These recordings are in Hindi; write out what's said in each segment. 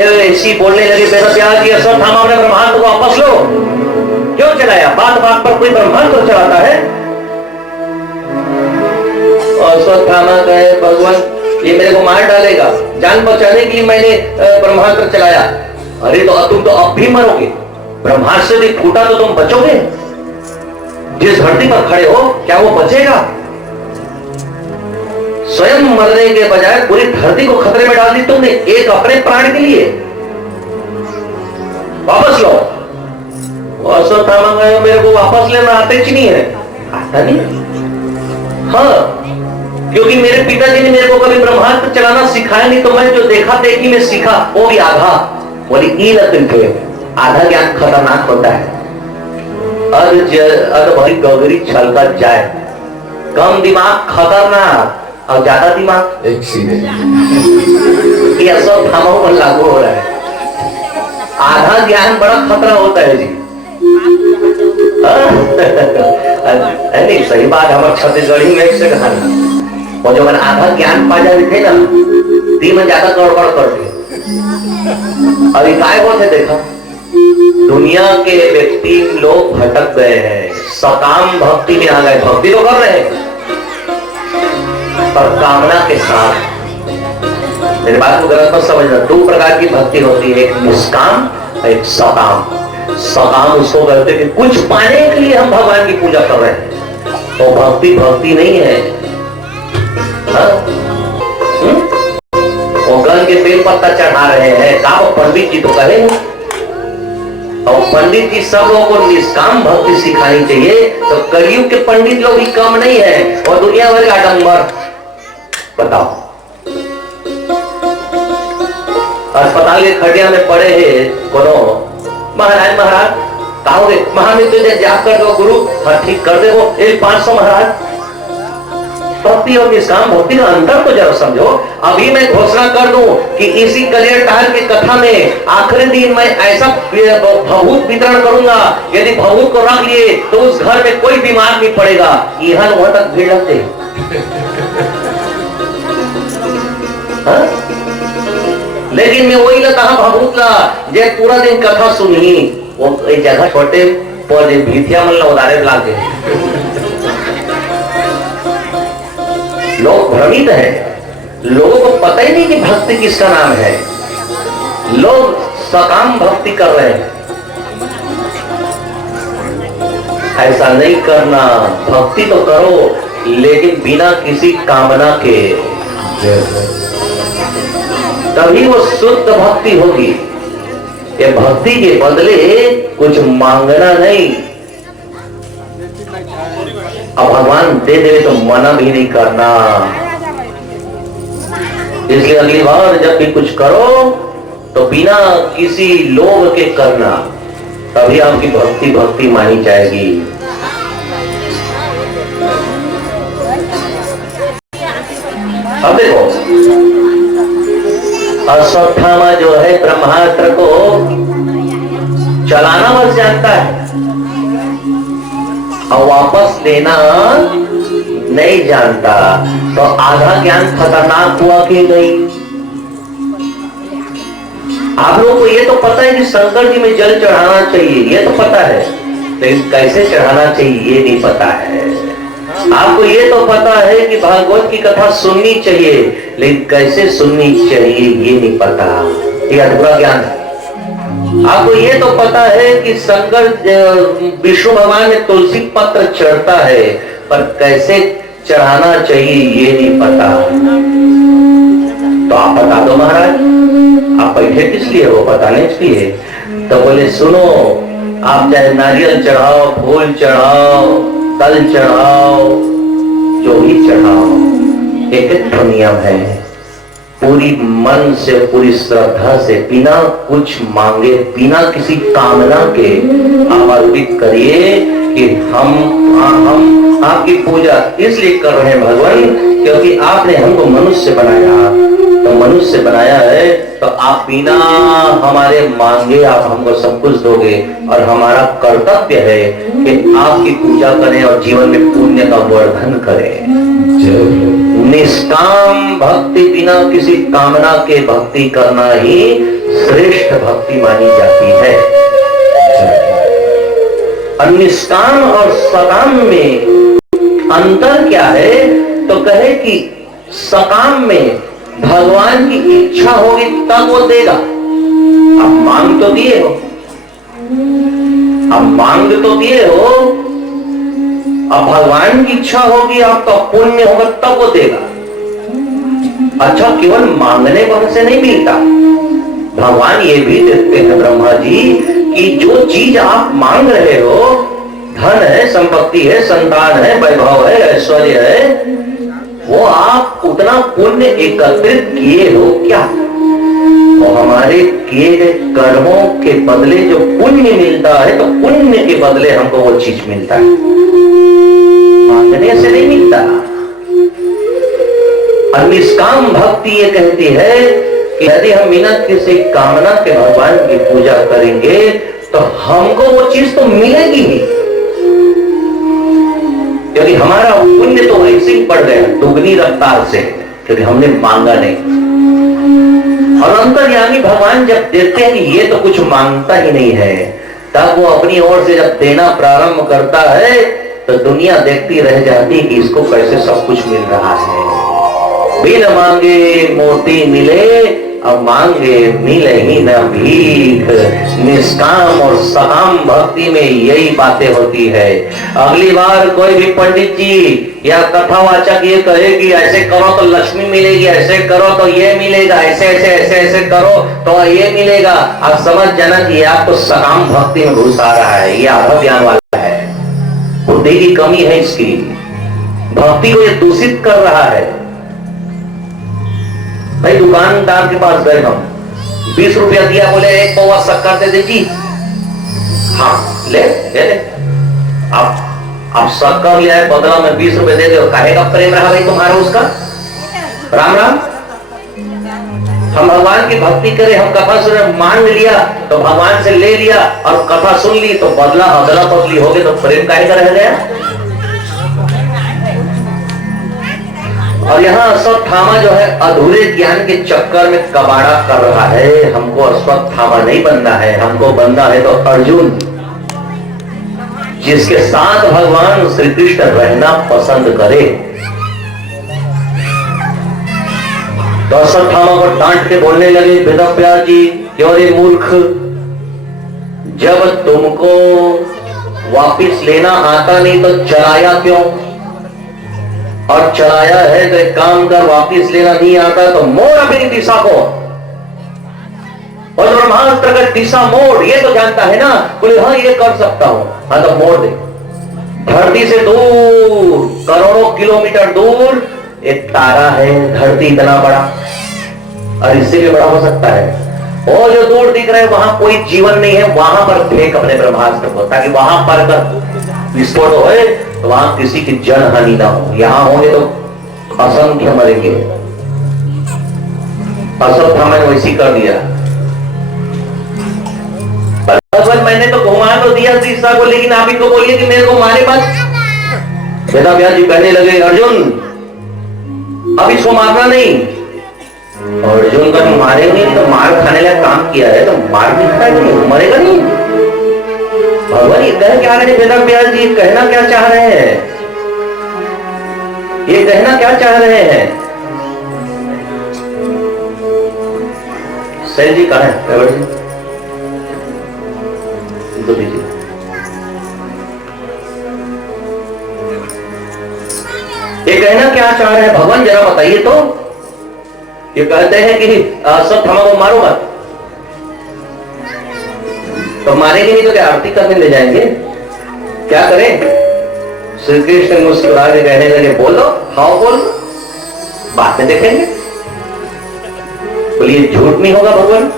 ऐसी बोलने लगे मेरा प्यार की अश्वत्थामा अपने ब्रह्मांड को वापस लो। क्यों चलाया? बात बात पर कोई ब्रह्मांड को चलाता है। अश्वत्थामा कहे भगवान ये मेरे को मार डालेगा, जान बचाने के लिए मैंने ब्रह्मास्त्र चलाया। अरे तो तुम तो अब भी मरोगे, ब्रह्मास्त्र भी फूटा तो तुम बचोगे? जिस धरती पर खड़े हो क्या वो बचेगा? स्वयं मरने के बजाय पूरी धरती को खतरे में डाल दी तुमने एक अपने प्राण के लिए। वापस लो। अश्वत्थामा कहे मेरे को वापस लेना आते ही नहीं है। आता नहीं? हाँ, क्योंकि मेरे पिताजी ने मेरे को कभी ब्रह्मास्त्र चलाना सिखाया नहीं, तो मैं जो देखा देखी में सीखा वो भी आधा। बोली आधा ज्ञान खतरनाक होता है। भाई गगरी छलका जाए, कम दिमाग खतरनाक और ज्यादा दिमाग एक सीधे। ये अश्वत्थामा पर लागू हो रहा है। आधा ज्ञान बड़ा खतरा होता है जी। नहीं सही बात, हमारे छत्तीसगढ़ी में से कहानी वो जो मैंने आधा ज्ञान पा जाते थे ना, दी में ज्यादा गड़बड़ करते। अभी काय बोलते देखा, दुनिया के व्यक्ति लोग भटक गए हैं, सकाम भक्ति में आ गए। भक्ति तो कर रहे हैं पर कामना के साथ। मेरी बात को गलत मत समझना। दो प्रकार की भक्ति होती है, एक निष्काम, एक सकाम। सकाम उसको कहते हैं कि कुछ पाने के लिए हम भगवान की पूजा कर रहे हैं, तो भक्ति भक्ति नहीं है। वो गन के बेल पत्ता चढ़ा रहे हैं, का वो पंडित जी तो कहेंगे। और पंडित जी सब लोगों को निष्काम भक्ति सिखानी चाहिए। तो कलयुग के पंडित लोग भी कम नहीं है और दुनिया भर का आडंबर। बताओ, अस्पताल के खटिया में पड़े हैं कोनो महाराज कहोगे महामृत्युंजय जाप कर दो गुरु, हाँ ठीक कर दे वो 500 महाराज। भक्ति और निष्काम भक्ति का अंतर तो जरा समझो। अभी मैं घोषणा कर दूं कि इसी कलियर टाल की कथा में आखिरी दिन मैं ऐसा भभूत वितरण करूंगा, यदि भभूत को रख लिए तो उस घर में कोई बीमार नहीं पड़ेगा। यहाँ वहां तक भीड़ लगते। लेकिन मैं वही कहा भभूत ला जे पूरा दिन कथा सुनी, वो एक जगह छोटे पौधे भीतिया मन उदारे लागे। लोग भ्रमित हैं, लोगों को पता ही नहीं कि भक्ति किसका नाम है। लोग सकाम भक्ति कर रहे हैं। ऐसा नहीं करना, भक्ति तो करो लेकिन बिना किसी कामना के, तभी वो शुद्ध भक्ति होगी। ये भक्ति के बदले कुछ मांगना नहीं। अब भगवान दे दे तो मना भी नहीं करना। इसलिए अगली बार जब भी कुछ करो तो बिना किसी लोभ के करना, तभी आपकी भक्ति भक्ति मानी जाएगी। अब देखो, अश्वत्थामा जो है ब्रह्मास्त्र को चलाना बस जानता है और वापस लेना नहीं जानता। तो आधा ज्ञान खतरनाक हुआ कि नहीं? आप लोगों को ये तो पता है कि शंकर जी में जल चढ़ाना चाहिए, ये तो पता है, लेकिन कैसे चढ़ाना चाहिए ये नहीं पता है। आपको ये तो पता है कि भागवत की कथा सुननी चाहिए, लेकिन कैसे सुननी चाहिए ये नहीं पता। ये अधूरा ज्ञान है। आपको ये तो पता है कि शंकर विष्णु भगवान में तुलसी पत्र चढ़ता है, पर कैसे चढ़ाना चाहिए ये नहीं पता। तो आप बता दो महाराज, आप बैठे किस लिए हो? बताने के लिए। तो बोले सुनो, आप चाहे नारियल चढ़ाओ, फूल चढ़ाओ, तल चढ़ाओ, जो भी चढ़ाओ, एक नियम है, पूरी मन से पूरी श्रद्धा से बिना कुछ मांगे बिना किसी कामना के आप अर्पित करिए कि हम आपकी पूजा इसलिए कर रहे हैं भगवान, क्योंकि आपने हमको मनुष्य बनाया। तो मनुष्य बनाया है तो आप बिना हमारे मांगे आप हमको सब कुछ दोगे, और हमारा कर्तव्य है कि आपकी पूजा करें और जीवन में पुण्य का वर्धन करें। निष्काम भक्ति, बिना किसी कामना के भक्ति करना ही भक्ति मानी जाती है। और निष्काम और सकाम में अंतर क्या है? तो कहे कि सकाम में भगवान की इच्छा होगी तब वो देगा। अब मांग तो दिए हो, अब मांग तो दिए हो, अब भगवान की इच्छा होगी, आपका पुण्य होगा तब वो देगा। अच्छा, केवल मांगने पर से नहीं मिलता, भगवान ये भी देखते हैं ब्रह्मा जी कि जो चीज आप मांग रहे हो, धन है, संपत्ति है, संतान है, वैभव है, ऐश्वर्य है, वो आप उतना पुण्य एकत्रित किए हो क्या? और हमारे किए गए कर्मों के बदले जो पुण्य मिलता है, तो पुण्य के बदले हमको वो चीज मिलता है, मांगने से नहीं मिलता। और निष्काम भक्ति ये कहती है कि यदि हम बिना किसी कामना के भगवान की पूजा करेंगे तो हमको वो चीज तो मिलेगी ही, क्योंकि हमारा पुण्य तो ऐसे ही बढ़ गया दुगनी रफ्तार से, क्योंकि हमने मांगा नहीं। और अंतर्यामी भगवान जब देखते हैं कि ये तो कुछ मांगता ही नहीं है, तब वो अपनी ओर से जब देना प्रारंभ करता है तो दुनिया देखती रह जाती कि इसको कैसे सब कुछ मिल रहा है। बिन मांगे मोती मिले, अब मांगे मिले ही न भीख। निष्काम और सकाम भक्ति में यही बातें होती है। अगली बार कोई भी पंडित जी या कथावाचक ये कहे कि ऐसे करो तो लक्ष्मी मिलेगी, ऐसे करो तो ये मिलेगा, ऐसे ऐसे ऐसे ऐसे करो तो ये मिलेगा, आप समझ जाना कि आपको सकाम भक्ति में घुसा रहा है, ये आधा ज्ञान वाला है, बुद्धि की कमी है इसकी, भक्ति को ये दूषित कर रहा है। भाई दुकानदार के पास गए हम, 20 रुपया दिया, बोले एक पौवा शक्कर दे दीजिए। हाँ ले ले ले, आप शक्कर ले आए, बदला में 20 रुपए दे दो, काहे का प्रेम रहा भाई तुम्हारा उसका? राम राम। हम भगवान की भक्ति करें, हम कथा सुने, मांग लिया तो भगवान से ले लिया, और कथा सुन ली तो बदला अदला बदली हो गई, तो प्रेम काहे का रह गया? और यहाँ अश्वत्थामा जो है अधूरे ज्ञान के चक्कर में कबाड़ा कर रहा है। हमको अश्वत्थामा नहीं बनना है, हमको बनना है तो अर्जुन, जिसके साथ भगवान श्री कृष्ण रहना पसंद करे। तो अश्वत्थामा को डांट के बोलने लगे, वेदव्यास जी, क्यों रे मूर्ख, जब तुमको वापिस लेना आता नहीं तो चलाया क्यों? और चलाया है तो एक काम कर, वापिस लेना नहीं आता तो मोड़ अपनी दिशा को, और ब्रह्मास्त्र का दिशा मोड़, ये तो जानता है ना? बोले हाँ ये कर सकता हूं, हाँ तो मोड़ दे। धरती से दूर, करोड़ों किलोमीटर दूर एक तारा है, धरती इतना बड़ा, और इससे भी बड़ा हो सकता है, और जो दूर दिख रहा है वहां कोई जीवन नहीं है, वहां पर फेंक अपने ब्रह्मास्त्र को, ताकि वहां पर विस्फोट हो तो वहां किसी की जन हानि ना हो। यहां होंगे तो असंख्य मरेंगे। अश्वत्थामा ने वैसी कर दिया। भगवान मैंने तो घुमा तो दिया दिशा को, लेकिन आप ही तो बोलिए कि मेरे को मारे मत। वेदव्यास जी कहने लगे, अर्जुन अब इसको मारना नहीं। अर्जुन का मारेंगे तो मार खाने लायक काम किया है, तो मार नहीं खाएगा, नहीं मरेगा नहीं। भगवान ये कह क्या रहे हैं? वेदव्यास जी कहना क्या चाह रहे हैं? ये कहना क्या चाह रहे हैं? सैल जी कहाँ है? प्रवर जी इनको दीजिए। ये कहना क्या चाह रहे हैं भगवान, जरा बताइए तो। ये कहते हैं कि अश्वत्थामा को मारो मत, तो मारेंगे नहीं तो क्या आरती करने ले जाएंगे? क्या करें? श्री कृष्ण मुस्कुरा के कहने लगे, बोलो, हाँ बोलो, बात में देखेंगे। बोलिए झूठ नहीं होगा भगवान?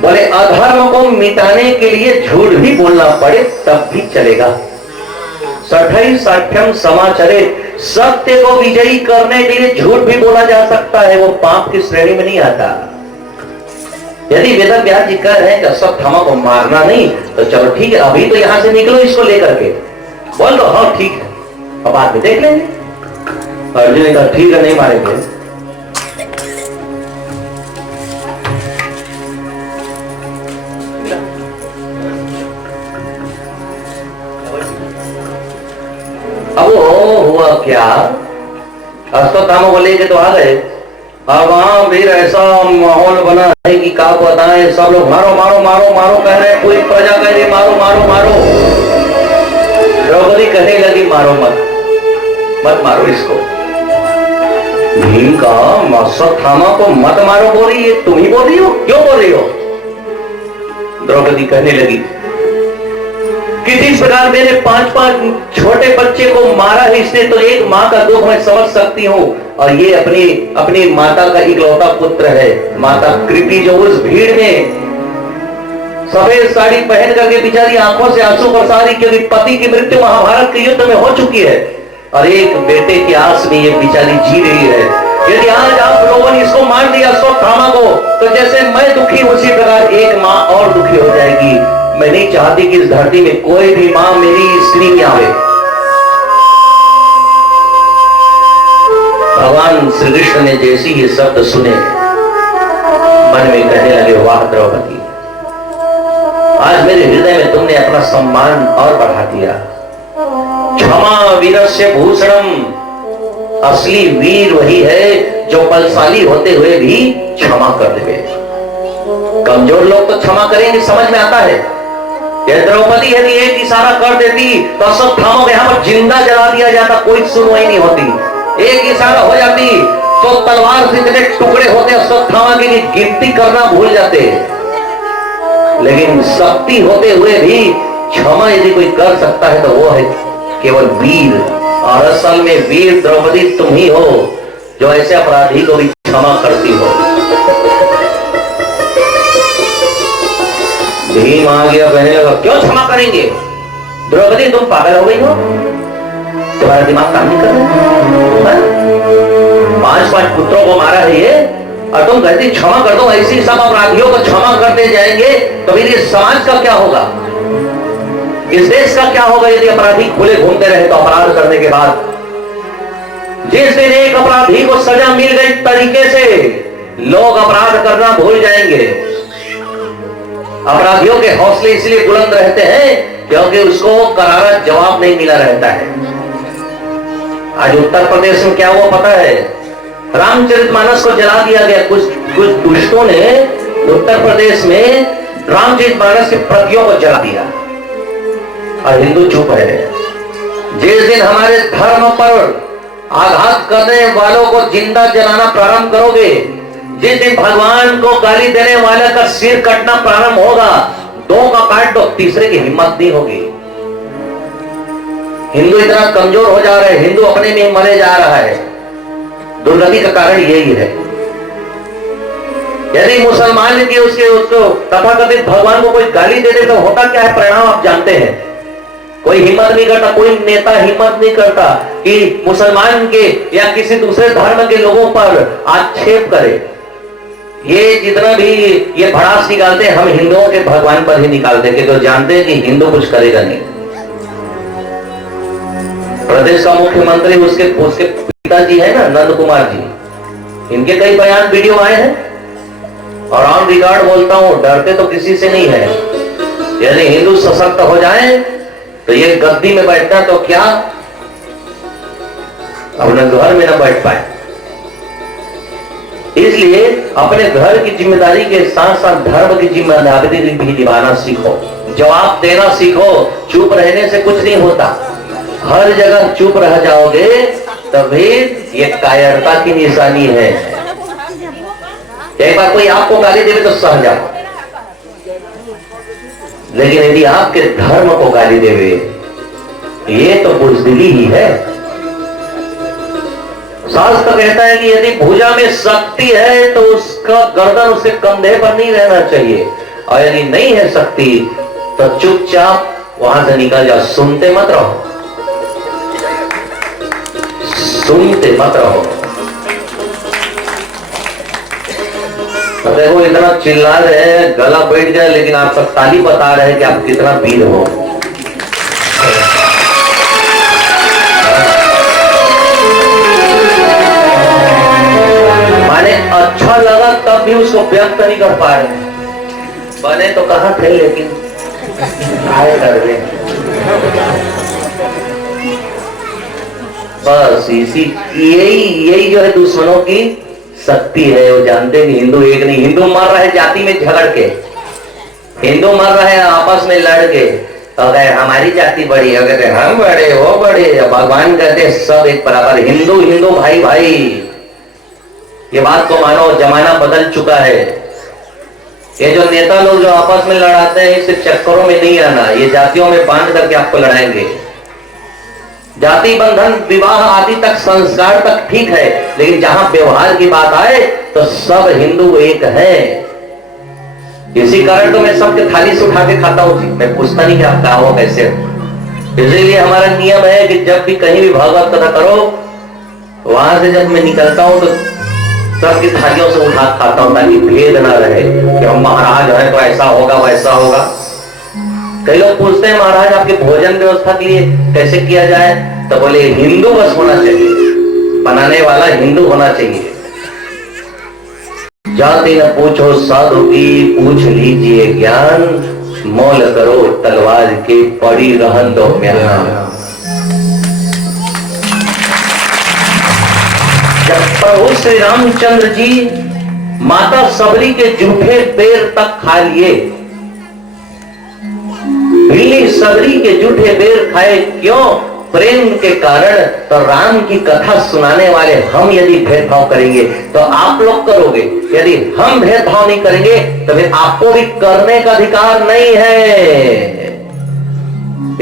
बोले अधर्म को मिटाने के लिए झूठ भी बोलना पड़े तब भी चलेगा। सठई साठ्यम समाचरे, सत्य को विजयी करने के लिए झूठ भी बोला जा सकता है, वो पाप की श्रेणी में नहीं आता। यदि वेदव्यास जी कह रहे हैं कि अश्वत्थामा को मारना नहीं, तो चलो ठीक है, अभी तो यहां से निकलो इसको लेकर के, बोल लो हाँ ठीक है, अब बाद में देख लेंगे। अर्जुन ने कहा ठीक है, नहीं मारेंगे। अब वो हुआ क्या, अश्वत्थामा को लेके तो आ गए। अब वहां फिर ऐसा माहौल बना है कि क्या बताएं, सब लोग मारो मारो मारो मारो कह रहे हैं, पूरी प्रजा कह रही मारो मारो मारो। द्रौपदी कहने लगी मारो मत, मत मारो इसको। भीम का अश्वत्थामा को मत मारो बोल रही है, तुम ही बोल रही हो, क्यों बोल रही हो? द्रौपदी कहने लगी कि जिस प्रकार मैंने 5 छोटे बच्चे को मारा है इसने, तो एक माँ का दुख मैं समझ सकती हूँ। और ये अपनी माता का इकलौता पुत्र है। माता कृति जो उस भीड़ में सफेद साड़ी पहन करके बेचारी आंखों से आंसू बरसा रही, क्योंकि पति की मृत्यु महाभारत के युद्ध में हो चुकी है और एक बेटे की आस में ये बेचारी जी रही है। यदि आज आप लोगों ने इसको मार दिया अश्वत्थामा को, तो जैसे मैं दुखी उसी प्रकार एक माँ और दुखी हो जाएगी। मैं नहीं चाहती कि इस धरती में कोई भी मां मेरी स्त्री में आवे। भगवान श्री कृष्ण ने जैसी ये शब्द सुने, मन में कहने लगे वाह द्रौपदी, आज मेरे हृदय में तुमने अपना सम्मान और बढ़ा दिया। क्षमा वीरस्य भूषणम, असली वीर वही है जो बलशाली होते हुए भी क्षमा कर दे। कमजोर लोग तो क्षमा करेंगे, समझ में आता है। यह द्रौपदी यदि एक इशारा कर देती तो अश्वत्थामा को यहां पर जिंदा जला दिया जाता, कोई सुनवाई नहीं होती। एक इशारा हो जाती तो तलवार से इतने टुकड़े होते अश्वत्थामा के लिए गिनती करना भूल जाते। लेकिन शक्ति होते हुए भी क्षमा यदि कोई कर सकता है तो वो है केवल वीर। और असल में वीर द्रौपदी तुम ही हो जो ऐसे अपराधी को भी क्षमा करती हो। भीम आ गया, कहने लगा क्यों क्षमा करेंगे? द्रौपदी तुम पागल हो गई हो, तुम्हारा दिमाग काम नहीं कर रहा? 5 पुत्रों को मारा है ये और तुम कहती क्षमा कर दो। ऐसी सब अपराधियों को क्षमा करते जाएंगे तो फिर इस समाज का क्या होगा, इस देश का क्या होगा यदि अपराधी खुले घूमते रहे तो अपराध करने के बाद? जिस दिन एक अपराधी को सजा मिल गई तरीके से, लोग अपराध करना भूल जाएंगे। अपराधियों के हौसले इसलिए बुलंद रहते हैं क्योंकि उसको करारा जवाब नहीं मिला रहता है। आज उत्तर प्रदेश में क्या हुआ पता है? रामचरितमानस को जला दिया गया। कुछ दुष्टों ने उत्तर प्रदेश में रामचरितमानस की प्रतियों को जला दिया और हिंदू चुप है। जिस दिन हमारे धर्म पर आघात करने वालों को जिंदा जलाना प्रारंभ करोगे, जिस दिन भगवान को गाली देने वाले का सिर कटना प्रारंभ होगा, 2 का काट दो, तीसरे की हिम्मत नहीं होगी। हिंदू इतना कमजोर हो जा रहा है, हिंदू अपने में मरे जा रहा है। दुर्गति का कारण यही है। यदि मुसलमान की उसको तथाकथित भगवान को कोई गाली दे दे तो होता क्या है परिणाम आप जानते हैं। कोई हिम्मत नहीं करता, कोई नेता हिम्मत नहीं करता कि मुसलमान के या किसी दूसरे धर्म के लोगों पर आक्षेप करे। ये जितना भी ये भड़ास निकालते हैं, हम हिंदुओं के भगवान पर ही निकालते हैं, तो जानते हैं कि हिंदू कुछ करेगा नहीं। प्रदेश का मुख्यमंत्री उसके पिताजी है ना, नंद कुमार जी, इनके कई बयान वीडियो आए हैं और ऑन रिकॉर्ड बोलता हूं, डरते तो किसी से नहीं है। यदि हिंदू सशक्त हो जाए तो ये गद्दी में बैठता तो क्या अपने घर में ना बैठ पाए। इसलिए अपने घर की जिम्मेदारी के साथ साथ धर्म की जिम्मेदारी भी निभाना सीखो, जवाब देना सीखो। चुप रहने से कुछ नहीं होता। हर जगह चुप रह जाओगे तो फिर ये कायरता की निशानी है। एक बार कोई आपको गाली देवे तो सह जाओ, लेकिन यदि आपके धर्म को गाली देवे, ये तो बुजदिली ही है। शास्त्र कहता है कि यदि भुजा में शक्ति है तो उसका गर्दन उसके कंधे पर नहीं रहना चाहिए, और यदि नहीं है शक्ति तो चुपचाप वहां से निकल जाओ। सुनते मत रहो, सुनते मत रहो। तो देखो इतना चिल्ला रहे हैं, गला बैठ गया, लेकिन आप सब ताली बता रहे हैं कि आप कितना वीर हो। माने अच्छा लगा तब भी उसको व्यक्त नहीं कर पा रहे। बने तो कहां थे, लेकिन आए कर रहे। बस इसी यही यही जो है दुश्मनों की शक्ति है। वो जानते हैं कि हिंदू एक नहीं, हिंदू मर रहे जाति में झगड़ के, हिंदू मर रहे हैं आपस में लड़ के। अगर हमारी जाति बड़ी है, कहते हम बड़े वो बड़े, भगवान कहते सब एक बराबर, हिंदू हिंदू भाई भाई। ये बात को मानो, जमाना बदल चुका है। ये जो नेता लोग जो आपस में लड़ाते हैं, इस चक्करों में नहीं आना। ये जातियों में बांध करके आपको लड़ाएंगे। जाति बंधन विवाह आदि तक, संस्कार तक ठीक है, लेकिन जहां व्यवहार की बात आए तो सब हिंदू एक है। इसी कारण तो मैं सबके थाली से उठा के खाता हूं जी, मैं पूछता नहीं कि आप कहा हो कैसे हो। इसीलिए हमारा नियम है कि जब भी कहीं भी भागवत कथा करो, वहां से जब मैं निकलता हूं तो सबकी थालियों से उठा खाता हूं, ताकि भेद ना रहे कि हम महाराज हैं तो ऐसा होगा वैसा होगा। कई लोग पूछते हैं महाराज आपके भोजन व्यवस्था के लिए कैसे किया जाए, तो बोले हिंदू बस होना चाहिए, बनाने वाला हिंदू होना चाहिए। जाति न पूछो साधु की, पूछ लीजिए ज्ञान, मोल करो तलवार की, पड़ी रहन दो म्यान। जब प्रभु श्री रामचंद्र जी माता सबरी के जूठे पैर तक खा लिए, बिल्ली सबरी के जूठे पैर खाए, क्यों? प्रेम के कारण। तो राम की कथा सुनाने वाले हम यदि भेदभाव करेंगे तो आप लोग करोगे, यदि हम भेदभाव नहीं करेंगे तो फिर आपको भी करने का अधिकार नहीं है।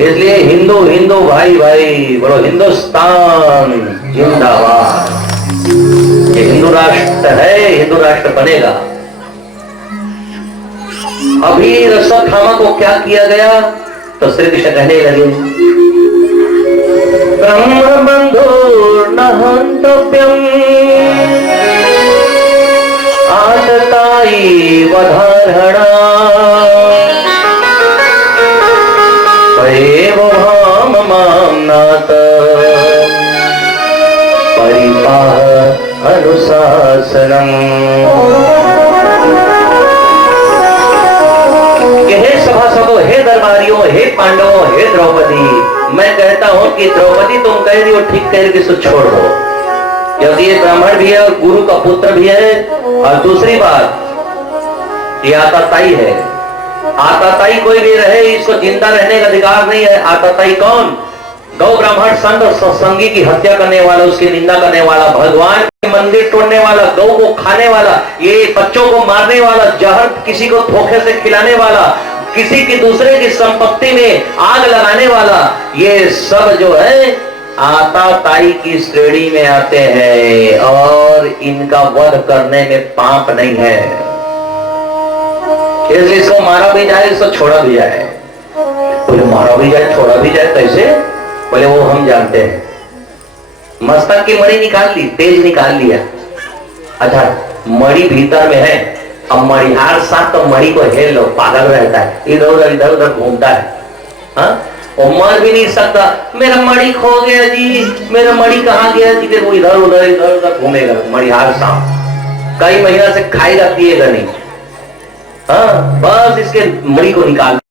इसलिए हिंदू हिंदू भाई भाई बोलो, हिंदुस्तान जिंदाबाद। ये हिंदू राष्ट्र है, हिंदू राष्ट्र बनेगा। अभी अश्वत्थामा को क्या किया गया, तो श्री कृष्ण कहने लगे ब्रह्म बंधुर्न हन्तव्यम् आततायी वधारणा एव भाम माम नाथ परिपाह अनुशासनम्। हे सभासदों, हे दरबारियों, हे पांडवों, हे द्रौपदी, मैं कहता हूं कि द्रौपदी तुम कह रही हो ठीक कह रही, इसको छोड़ दो, क्योंकि ये ब्राह्मण भी है और गुरु का पुत्र भी है। और दूसरी बात, ये आताताई है। आताताई कोई भी रहे, इसको जिंदा रहने का अधिकार नहीं है। आताताई कौन? गौ ब्राह्मण संत और सत्संगी की हत्या करने वाला, उसकी निंदा करने वाला, भगवान के मंदिर तोड़ने वाला, गौ को खाने वाला, ये बच्चों को मारने वाला, जहर किसी को धोखे से खिलाने वाला, किसी की दूसरे की संपत्ति में आग लगाने वाला, ये सब जो है आताताई की श्रेणी में आते हैं और इनका वध करने में पाप नहीं है। इसलिए इसको मारा भी जाए, इसको छोड़ा भी जाए। बोले मारा भी जाए छोड़ा भी जाए कैसे? बोले वो हम जानते हैं। मस्तक की मणि निकाल ली, तेज निकाल लिया, अच्छा मणि भीतर में है, अब मणिहार साथ तो मणि को हेल लो, पागल रहता है, इधर उधर घूमता है, हाँ? वो मर भी नहीं सकता, मेरा मणि खो गया जी, मेरा मणि कहाँ गया जी, फिर वो इधर उधर घूमेगा। मणिहार सांप कई महीना से खाएगा पिएगा नहीं, हाँ? बस इसके मणि को निकाल